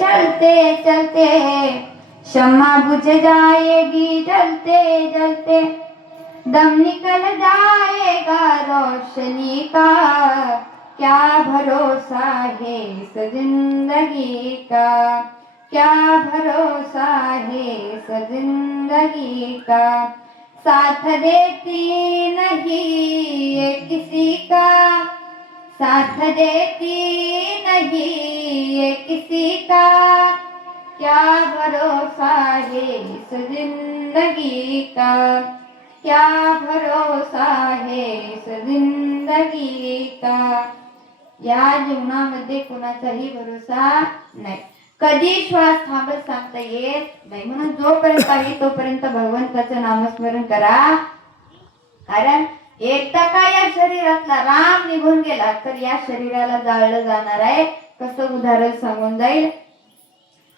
चलते चलते शम्मा बुझ जाएगी, जलते जलते दम निकल जाएगा रोशनी का। क्या भरोसा है इस जिंदगी का, क्या भरोसा है इस जिंदगी का। साथ देती नहीं ये किसी का, साथ देती नहीं ये किसी का। क्या भरोसा है इस जिंदगी का, क्या भरोसा है इस जिंदगी का। या जीवनामध्ये कुणाचाही भरोसा नाही, कधी श्वास थांबत सांगता येत नाही. म्हणून जोपर्यंत आहे तोपर्यंत भगवंताचं नामस्मरण करा. कारण एकदा का या शरीरातला राम निघून गेला तर या शरीराला जाळलं जाणार आहे. कसं उदाहरण सांगून जाईल.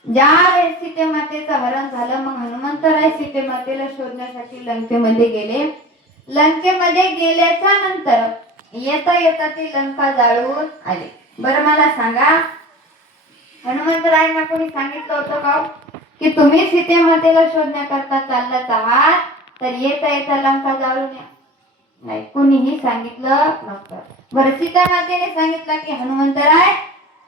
ज्या वेळेस सीतेमातेचं हरण झालं, मग हनुमंतराय सीतेमातेला शोधण्यासाठी लंकेमध्ये गेले. लंकेमध्ये गेल्याच्या नंतर येता येता ते लंका जाळून आले. बरं मला सांगा, हनुमंतरायांना कोणी सांगितलं होतं का की तुम्ही सीतेमातेला शोधण्याकरता चाललात आहात तर येता येता लंका जाळून या? नाही, कुणीही सांगितलं नव्हतं. बरं सीतामातेने सांगितलं की हनुमंतराय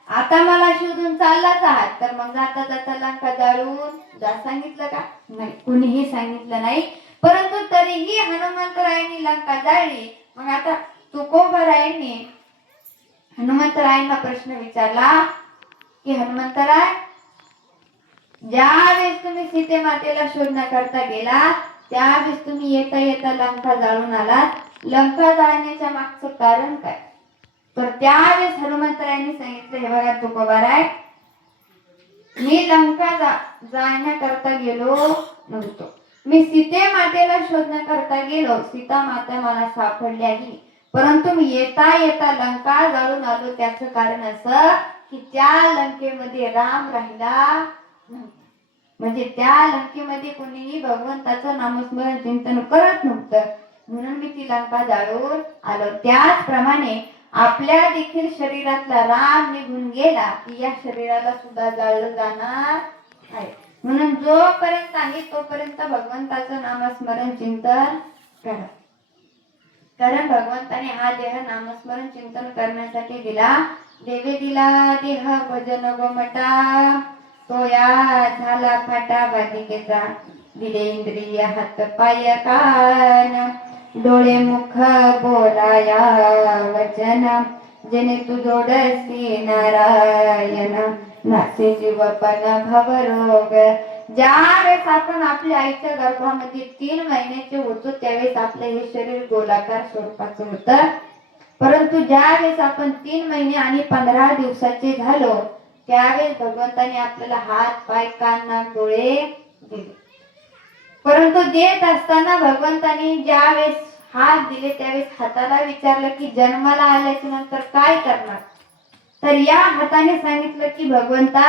आता मला शोधून चाललाच आहात तर मग जाता जाता लंका जाळून जा, सांगितलं का? नाही, कुणीही सांगितलं नाही. परंतु तरीही हनुमंतरायांनी लंका जाळली. मग आता तुकोबरायांनी हनुमंतरायांना प्रश्न विचारला की हनुमंतराय, ज्या वेळेस तुम्ही सीतेमातेला शोधण्याकरता गेला त्यावेळेस तुम्ही येता येता लंका जाळून आलात, लंका जाळण्याच्या मागचं कारण काय? तर त्यावेळेस हनुमंतरायांनी सांगितलं, हे बघा तुकोबाराय, मी लंका जाळण्याकरता गेलो नव्हतो, मी सीतेमातेला शोधण्याकरता गेलो. सीता माता मला सापडली आहे, परंतु मी येता येता लंका जाळून आलो. त्याचं कारण असं की त्या लंकेमध्ये राम राहिला नव्हता. म्हणजे त्या लंकेमध्ये कोणीही भगवंताचं नामस्मरण चिंतन करत नव्हतं, म्हणून मी ती लंका जाळून आलो. त्याचप्रमाणे आपल्या देखील शरीरातला राम निघून गेला की या शरीराला सुद्धा जाळलं जाणार आहे. म्हणून जोपर्यंत आहे तोपर्यंत भगवंताचं नामस्मरण चिंतन करा. कारण भगवंताने हा देह नामस्मरण चिंतन करण्यासाठी दिला. देवे दिला देह भजन गोमटा, तो या झाला फाटा बाधिकेचा. दिले इंद्रिय हात पाय कान, डोळे मुख बोलाया वचन. जने तू जोडसी नारायण, नासे जीवपन भवरोग. ज्यावेळेस आपण आपल्या आईच्या गर्भामध्ये 3 महिन्याचे होतो त्यावेळेस आपलं हे शरीर गोलाकार स्वरूपाचं होतं. परंतु ज्यावेळेस आपण 3 महिने आणि 15 दिवसाचे झालो त्यावेळेस भगवंताने आपल्याला हात पाय कान नाक डोळे दिले. परंतु देत असताना भगवंताने ज्यावेळेस हात दिले त्यावेळेस हाताला विचारलं की जन्माला आल्याच्या नंतर काय करणार? तर या हाताने सांगितलं की भगवंता,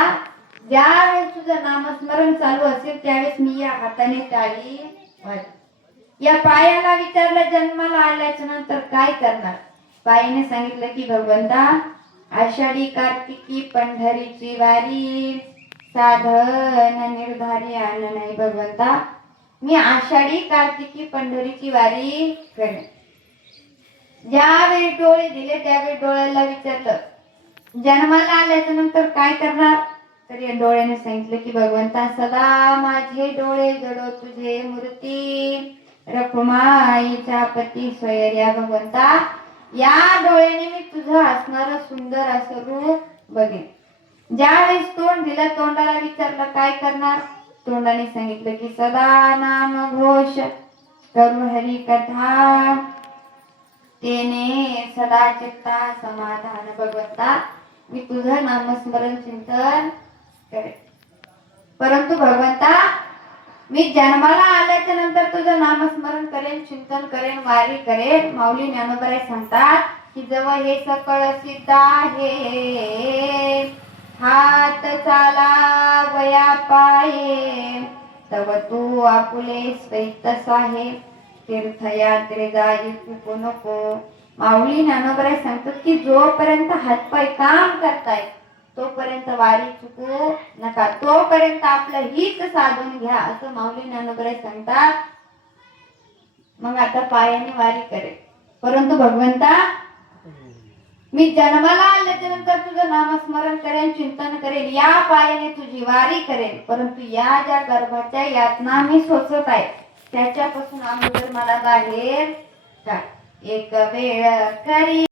ज्यावेळेस तुझं नामस्मरण चालू असेल त्यावेळेस मी या हाताने टाळी वाजवी. या पायाला विचारलं जन्माला आल्याच्या नंतर काय करणार? पायाने सांगितलं की भगवंता, आषाढी कार्तिकी पंढरीची वारी, साधन निर्धारी आन नाही भगवंता, मी आषाढी कार्तिकी पंढरीची वारी करेन. ज्यावेळी डोळे दिले त्यावेळी डोळ्याला विचारलं जन्माला आल्याच्या नंतर काय करणार? तर या डोळ्याने सांगितलं की भगवंता, सदा माझे डोळे जडो तुझे मूर्ती, रखुमाईच्या पती स्वयर्या भगवंता, या डोळ्याने मी तुझं असणारं सुंदर असं रूप बघेन. ज्यावेळेस तोंड दिलं तोंडाला विचारलं काय करणार? तोंडाने सांगितलं की सदा नाम घोष करू हरी कथा, तेने सदा चित्ता समाधान. भगवंता, मी तुझं नामस्मरण चिंतन करेन. परंतु भगवंता, मी जन्माला आल्याच्या नंतर तुझं नामस्मरण करेन, चिंतन करेन, वारी करेन. माऊली ज्ञानोबराय सांगतात की जवळ हे सकळ सिद्ध आहे, हात चाला वया पाये, तव तू आपुले स्वैतस आहे, तीर्थयात्रे जाई चुकू नको. माऊली ज्ञानोबराय सांगतात की जोपर्यंत हातपाय काम करतायत तोपर्यंत वारी चुकू नका, तोपर्यंत आपलं हित साधून घ्या असं माऊली ज्ञानोबराय सांगतात. मग आता पायाने वारी करेल, परंतु भगवंता मी जन्माला आल्याच्या नंतर तुझं नामस्मरण करेन, चिंतन करेन, या पायाने तुझी वारी करेन, परंतु या ज्या गर्भाच्या यातना मी सोसत आहे त्याच्यापासून अगोदर मला बाहेर काढ. एक वेळ करी